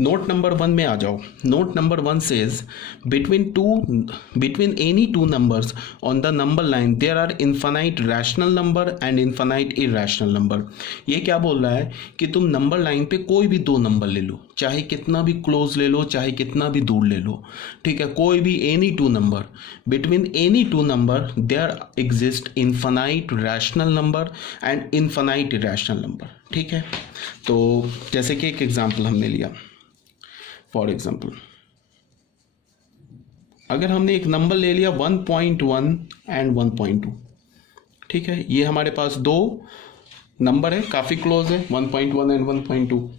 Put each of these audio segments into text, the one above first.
Note number 1 में आ जाओ। Note number 1 says between any two numbers on the number line there are infinite rational number and infinite irrational number। ये क्या बोल रहा है कि तुम नंबर लाइन पे कोई भी दो नंबर ले लो, चाहे कितना भी क्लोज ले लो, चाहे कितना भी दूर ले लो, ठीक है, कोई भी any two number, between any two number there exist infinite rational number and infinite irrational number. ठीक है, तो जैसे कि एक एग्जांपल हमने लिया, फॉर एग्जांपल अगर हमने एक नंबर ले लिया 1.1 एंड 1.2, ठीक है, ये हमारे पास दो नंबर है, काफ़ी क्लोज है, 1.1 एंड 1.2।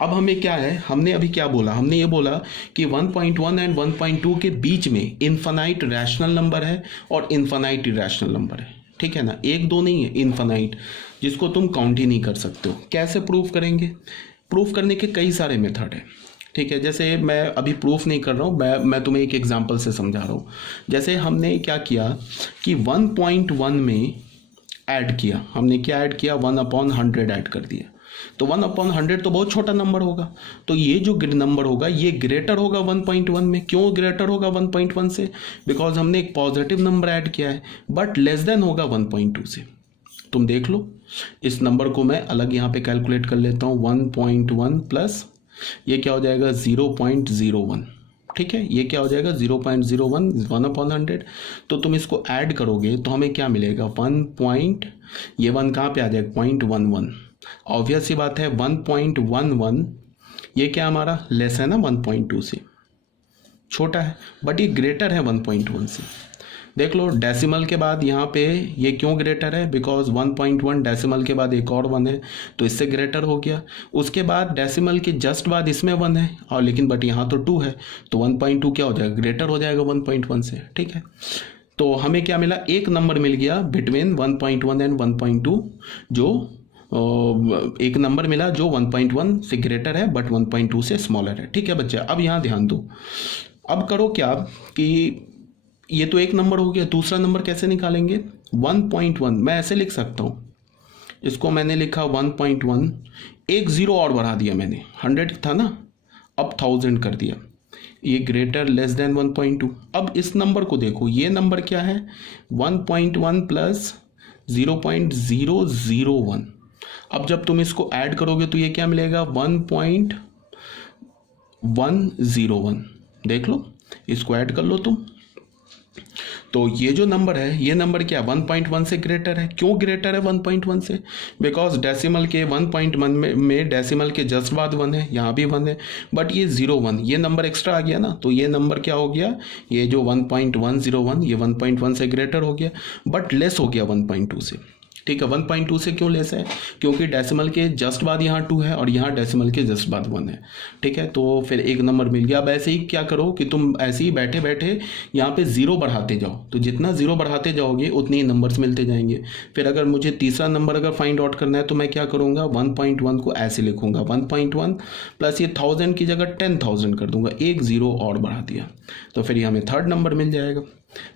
अब हमें क्या है, हमने अभी क्या बोला, हमने ये बोला कि 1.1 एंड 1.2 के बीच में इनफाइनाइट रैशनल नंबर है और इनफाइनाइट इरैशनल नंबर है। ठीक है ना, एक दो नहीं है, इनफाइनाइट, जिसको तुम काउंट ही नहीं कर सकते हो। कैसे प्रूफ करेंगे? प्रूफ करने के कई सारे मेथड है। ठीक है, जैसे मैं अभी प्रूफ नहीं कर रहा हूँ, मैं तुम्हें एक एग्जांपल से समझा रहा हूँ। जैसे हमने क्या किया कि 1.1 में ऐड किया, हमने क्या ऐड किया, 1/100 ऐड कर दिया। तो 1/100 तो बहुत छोटा नंबर होगा, तो ये जो नंबर होगा ये ग्रेटर होगा 1.1 में। क्यों ग्रेटर होगा 1.1 से? बिकॉज हमने एक पॉजिटिव नंबर ऐड किया है, बट लेस देन होगा 1.2 से। तुम देख लो, इस नंबर को मैं अलग यहाँ पे कैलकुलेट कर लेता हूँ। 1.1 प्लस ये क्या हो जाएगा, 0.01। ठीक है, ये क्या हो जाएगा, 0.01 1/100। तो तुम इसको ऐड करोगे तो हमें क्या मिलेगा, 1 ये 1 कहाँ पे आ जाएगा, 0.11। ऑब्वियस सी बात है 1.11 ये क्या हमारा लेस है ना 1.2 से, छोटा है, बट ये ग्रेटर है 1.1 से। देख लो डेसिमल के बाद यहाँ पे ये क्यों ग्रेटर है, बिकॉज 1.1 डेसिमल के बाद एक और 1 है, तो इससे ग्रेटर हो गया। उसके बाद डेसिमल के जस्ट बाद इसमें 1 है, और लेकिन बट यहाँ तो 2 है, तो 1.2 क्या हो जाएगा, ग्रेटर हो जाएगा 1.1 से। ठीक है, तो हमें क्या मिला, एक नंबर मिल गया बिटवीन 1.1 एंड 1.2, जो एक नंबर मिला जो 1.1 से ग्रेटर है बट 1.2 से स्मॉलर है। ठीक है बच्चा, अब यहाँ ध्यान दो। अब करो क्या कि ये तो एक नंबर हो गया, दूसरा नंबर कैसे निकालेंगे, 1.1 मैं ऐसे लिख सकता हूँ, इसको मैंने लिखा 1.1, एक जीरो और बढ़ा दिया मैंने, 100 था ना, अब 1000 कर दिया, ये ग्रेटर लेस देन 1.2। अब इस नंबर को देखो, ये नंबर क्या है, 1.1 प्लस 0.001। अब जब तुम इसको ऐड करोगे तो ये क्या मिलेगा, 1.101। देख लो, इसको ऐड कर लो तुम, तो ये जो नंबर है, ये नंबर क्या, 1.1 से ग्रेटर है। क्यों ग्रेटर है 1.1 से? बिकॉज डेसिमल के 1.1 में डेसिमल के जस्ट बाद 1 है, यहाँ भी 1 है, बट ये 01 ये नंबर एक्स्ट्रा आ गया ना, तो ये नंबर क्या हो गया, ये जो 1.101 ये 1.1 से ग्रेटर हो गया, बट लेस हो गया 1.2 से। ठीक है, 1.2 से क्यों लेस है, क्योंकि डेसिमल के जस्ट बाद यहाँ 2 है और यहाँ डेसिमल के जस्ट बाद 1 है। ठीक है, तो फिर एक नंबर मिल गया। अब ऐसे ही क्या करो कि तुम ऐसे ही बैठे बैठे यहाँ पे जीरो बढ़ाते जाओ, तो जितना जीरो बढ़ाते जाओगे उतने ही नंबर्स मिलते जाएंगे। फिर अगर मुझे तीसरा नंबर अगर फाइंड आउट करना है तो मैं क्या करूँगा, 1.1 को ऐसे लिखूंगा, 1.1 प्लस ये 1000 की जगह 10,000 कर दूंगा, एक जीरो और बढ़ा दिया, तो फिर ये हमें थर्ड नंबर मिल जाएगा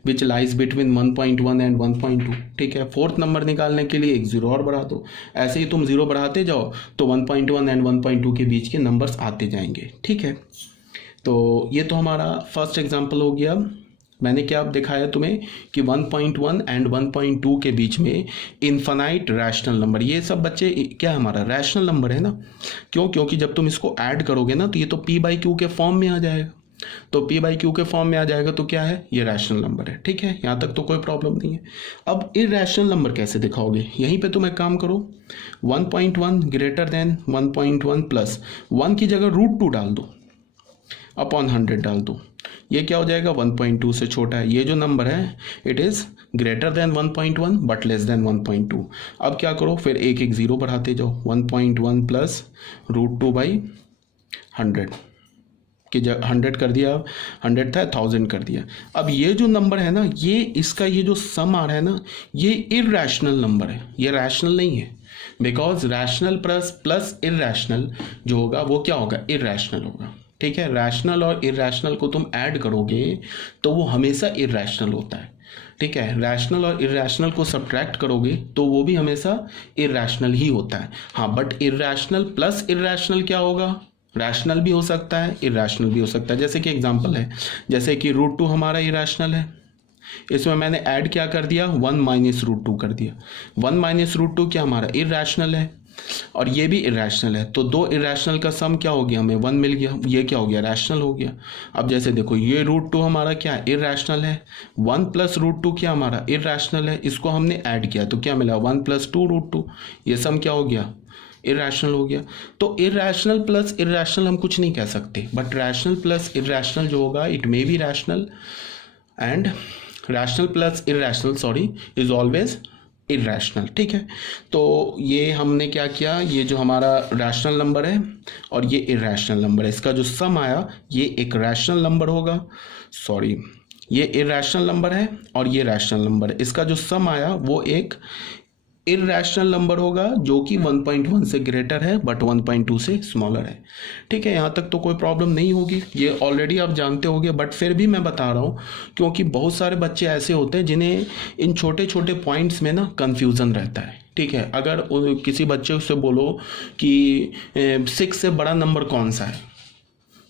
विच लाइज बिटवीन 1.1 एंड 1.2। ठीक है, फोर्थ नंबर निकालने के लिए एक जीरो और बढ़ा दो, ऐसे ही तुम जीरो बढ़ाते जाओ तो 1.1 एंड 1.2 के बीच के नंबर्स आते जाएंगे। ठीक है, तो ये तो हमारा फर्स्ट एग्जांपल हो गया। मैंने क्या दिखाया तुम्हें कि 1.1 एंड 1.2 के बीच में इनफाइनाइट रैशनल नंबर, ये सब बच्चे क्या हमारा रैशनल नंबर है ना। क्यों? क्योंकि जब तुम इसको ऐड करोगे ना तो ये तो p/q के फॉर्म में आ जाएगा, तो p/q के फॉर्म में आ जाएगा, तो क्या है, ये रैशनल नंबर है। ठीक है, यहाँ तक तो कोई प्रॉब्लम नहीं है। अब इरैशनल नंबर कैसे दिखाओगे, यहीं पे तुम एक काम करो, 1.1 ग्रेटर देन 1.1 प्लस 1 की जगह √2 डाल दो, अपॉन 100 डाल दो, ये क्या हो जाएगा, 1.2 से छोटा है। ये जो नंबर है it is greater than 1.1 but less than 1.2। अब क्या करो, फिर एक एक जीरो बढ़ाते जाओ, 1.1 प्लस √2/100 कि 100 कर दिया, 100 था 1000 कर दिया। अब ये जो नंबर है ना, ये इसका ये जो सम आ रहा है ना, ये इरैशनल नंबर है, ये रैशनल नहीं है, बिकॉज रैशनल प्लस इरैशनल जो होगा वो क्या होगा, इरैशनल होगा। ठीक है, रैशनल और इरैशनल को तुम ऐड करोगे तो वो हमेशा इरैशनल होता है। ठीक है, रैशनल और इरैशनल को सब्ट्रैक्ट करोगे तो वो भी हमेशा इरैशनल ही होता है। हाँ, बट इरैशनल प्लस इरैशनल क्या होगा, रैशनल भी हो सकता है, इरैशनल भी हो सकता है। जैसे कि एग्जांपल है, जैसे कि √2 हमारा इरैशनल है, इसमें मैंने ऐड क्या कर दिया, 1 माइनस √2 कर दिया। 1 माइनस √2 क्या हमारा इरैशनल है, और ये भी इरैशनल है, तो दो इरैशनल का सम क्या हो गया, हमें 1 मिल गया, ये क्या हो गया, रैशनल हो गया। अब जैसे देखो ये √2 हमारा क्या है, इरैशनल है, 1 प्लस √2 क्या हमारा इरैशनल है, इसको हमने ऐड किया तो क्या मिला, 1 प्लस 2 √2, ये सम क्या हो गया, इरैशनल हो गया। तो इरैशनल प्लस इरैशनल हम कुछ नहीं कह सकते, बट रैशनल प्लस इरैशनल जो होगा it may be rational, and rational plus irrational sorry is always irrational. ठीक है, तो ये हमने क्या किया, ये जो हमारा रैशनल नंबर है और ये इरैशनल नंबर है, इसका जो सम आया ये एक रैशनल नंबर होगा, सॉरी ये इरैशनल नंबर है और ये रैशनल नंबर है, इसका जो सम आया वो एक इरैशनल नंबर होगा जो कि 1.1 से ग्रेटर है बट 1.2 से स्मॉलर है। ठीक है, यहाँ तक तो कोई प्रॉब्लम नहीं होगी, ये ऑलरेडी आप जानते होंगे, बट फिर भी मैं बता रहा हूँ क्योंकि बहुत सारे बच्चे ऐसे होते हैं जिन्हें इन छोटे छोटे पॉइंट्स में ना कन्फ्यूज़न रहता है। ठीक है, अगर किसी बच्चे से बोलो कि 6 से बड़ा नंबर कौन सा है,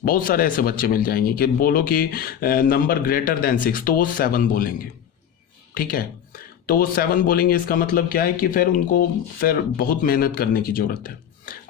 बहुत सारे ऐसे बच्चे मिल जाएंगे कि बोलो कि नंबर ग्रेटर देन 6, तो वो 7 बोलेंगे। ठीक है, तो वो 7 बोलेंगे, इसका मतलब क्या है कि फिर उनको फिर बहुत मेहनत करने की ज़रूरत है।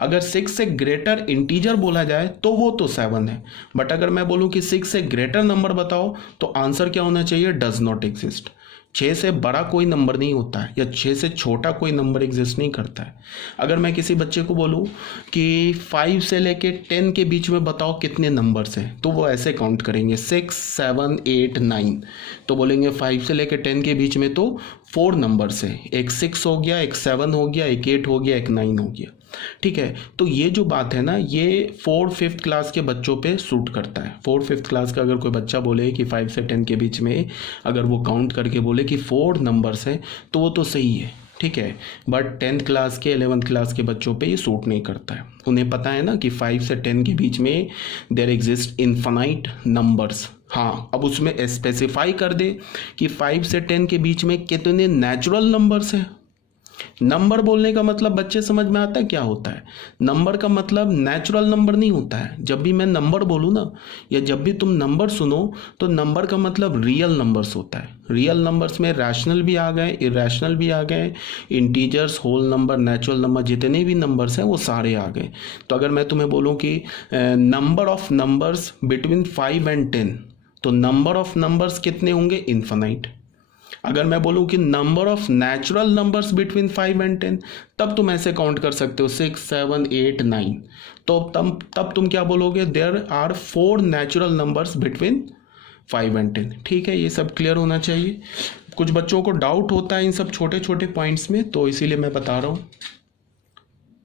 अगर 6 से ग्रेटर इंटीजर बोला जाए तो वो तो 7 है, बट अगर मैं बोलूँ कि 6 से ग्रेटर नंबर बताओ तो आंसर क्या होना चाहिए, डज नॉट एग्जिस्ट। 6 से बड़ा कोई नंबर नहीं होता है या 6 से छोटा कोई नंबर एग्जिस्ट नहीं करता है। अगर मैं किसी बच्चे को बोलूँ कि 5 से लेके 10 के बीच में बताओ कितने नंबर्स हैं, तो वो ऐसे काउंट करेंगे 6, 7, 8, 9, तो बोलेंगे 5 से लेके 10 के बीच में तो 4 नंबर्स हैं, एक 6 हो गया, एक 7 हो गया, एक 8 हो गया, एक 9 हो गया। ठीक है, तो ये जो बात है ना ये 4th 5th क्लास के बच्चों पे सूट करता है। 4th 5th क्लास का अगर कोई बच्चा बोले कि 5 से 10 के बीच में अगर वो काउंट करके बोले कि 4 नंबर्स है तो वो तो सही है। ठीक है, बट 10th क्लास के 11th क्लास के बच्चों पे ये सूट नहीं करता है। उन्हें पता है ना कि 5 से 10 के बीच में देयर एग्जिस्ट इन्फाइनाइट नंबर्स। हाँ, अब उसमें स्पेसिफाई कर दे कि 5 से 10 के बीच में कितने नेचुरल नंबर्स हैं। नंबर बोलने का मतलब बच्चे समझ में आता है क्या होता है, नंबर का मतलब नेचुरल नंबर नहीं होता है। जब भी मैं नंबर बोलूँ ना या जब भी तुम नंबर सुनो तो नंबर का मतलब रियल नंबर्स होता है। रियल नंबर्स में रैशनल भी आ गए, इरैशनल भी आ गए, integers, whole number, natural number, जितने भी नंबर्स हैं वो सारे आ गए। तो अगर मैं तुम्हें बोलूँ कि number of numbers between 5 and 10, तो नंबर ऑफ नंबर्स कितने होंगे, इन्फिनाइट। अगर मैं बोलूं कि number of natural numbers between 5 and 10, तब तुम ऐसे काउंट कर सकते हो 6, 7, 8, 9, तो तब तुम क्या बोलोगे, there are 4 natural numbers between 5 and 10। ठीक है, ये सब क्लियर होना चाहिए। कुछ बच्चों को डाउट होता है इन सब छोटे छोटे पॉइंट्स में, तो इसीलिए मैं बता रहा हूँ।